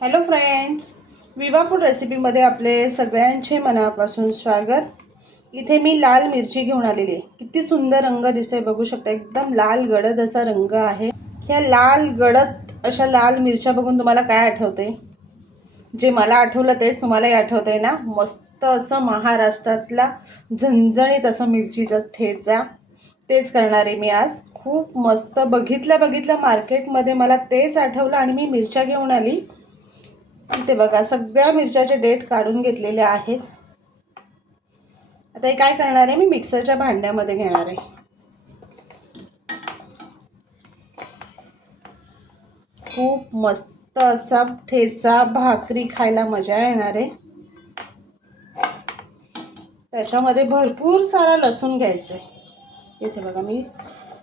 Hello friends विवा food रेसिपीमध्ये आपले सगळ्यांचे मनापासून स्वागत. इथे मी लाल मिरची घेऊन आलेली आहे. किती सुंदर रंग दिसतोय बघू शकता. एकदम लाल गडद असा रंग आहे. ह्या लाल गडद अशा लाल मिरच्या बघून तुम्हाला काय आठवते? जे मला आठवलं तेच तुम्हालाही आठवतंय ना? मस्त असं महाराष्ट्रातला झणझणीत असं मिरचीचा ठेचा. तेच करणार आहे मी आज. खूप मस्त बघितल्या बघितल्या मार्केटमध्ये मला तेच आठवलं आणि मी मिरच्या घेऊन आली. आणि ते बघा सगळ्या मिरच्याचे डेट काढून घेतलेले आहेत. आता हे काय करणार आहे? मी मिक्सरच्या भांड्यामध्ये घेणार आहे. खूप मस्त असा ठेचा भाकरी खायला मजा येणार आहे. त्याच्यामध्ये भरपूर सारा लसूण घ्यायचं आहे. इथे बघा मी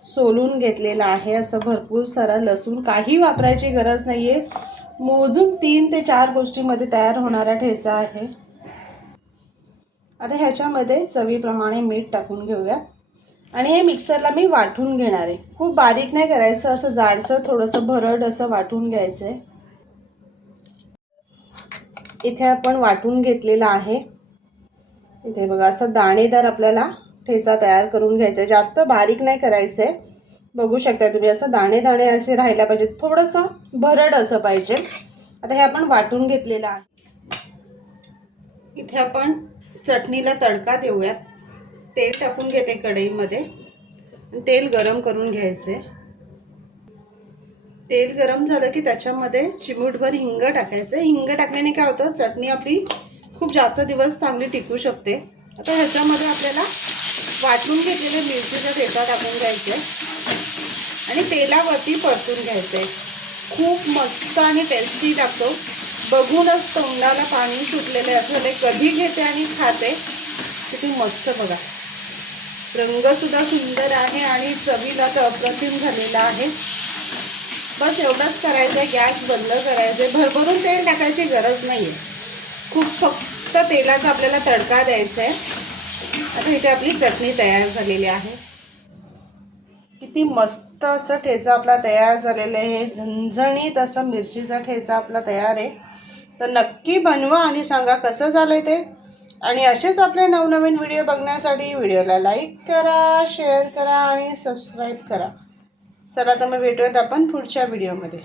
सोलून घेतलेला आहे. असं भरपूर सारा लसूण. काही वापरायची गरज नाही आहे मोजून तीन ते चार गोष्टीमध्ये तयार होणारा ठेचा आहे. आता ह्याच्यामध्ये चवीप्रमाणे मीठ टाकून घेऊया आणि हे मिक्सरला मी वाटून घेणार आहे. खूप बारीक नाही करायचं असं जाडसं थोडंसं भरड असं वाटून घ्यायचं आहे इथे आपण वाटून घेतलेला आहे. इथे बघा असं दाणेदार आपल्याला ठेचा तयार करून घ्यायचा आहे. जास्त बारीक नाही करायचं आहे बघू शकता तुम्ही असं दाणे दाणे असे राहायला पाहिजे थोडंसं भरड असं पाहिजे. आता हे आपण वाटून घेतलेलं आहे. इथे आपण चटणीला तडका देऊयात. तेल टाकून घेते कढईमध्ये. तेल गरम करून घ्यायचे. तेल गरम झालं की त्याच्यामध्ये चिमूटभर हिंग टाकायचं. हिंग टाकल्याने काय होतं? चटणी आपली खूप जास्त दिवस चांगली टिकू शकते. आता ह्याच्यामध्ये आपल्याला वाटून घेतलेलं मिरचीचं ठेचा टाकून घ्यायचे. आणि तेलावरती परतून घ्यायचं. आहे खूप मस्त आणि टेस्टी लागतो. बघूनच तोंडाला पाणी सुटलेलं आहे. असं आठवले कधी घेते आणि खाते. किती मस्त बघा. रंगसुद्धा सुंदर आहे आणि चवीला तर अप्रतिम झालेला आहे. बस एवढंच करायचं आहे गॅस बंद करायचं आहे भरभरून तेल टाकायची गरज नाही आहे खूप फक्त तेलाचा आपल्याला तडका द्यायचा आहे आता इथे आपली चटणी तयार झालेली आहे. किती मस्त असं ठेचा आपला तयार झालेला आहे. झणझणीत असं मिरचीचा ठेचा आपला तयार आहे. तर नक्की बनवा आणि सांगा कसं झालं आहे ते. आणि असेच आपले नवनवीन व्हिडिओ बघण्यासाठी व्हिडिओला लाईक करा शेअर करा आणि सबस्क्राईब करा. चला तर मग भेटूयात आपण पुढच्या व्हिडिओमध्ये.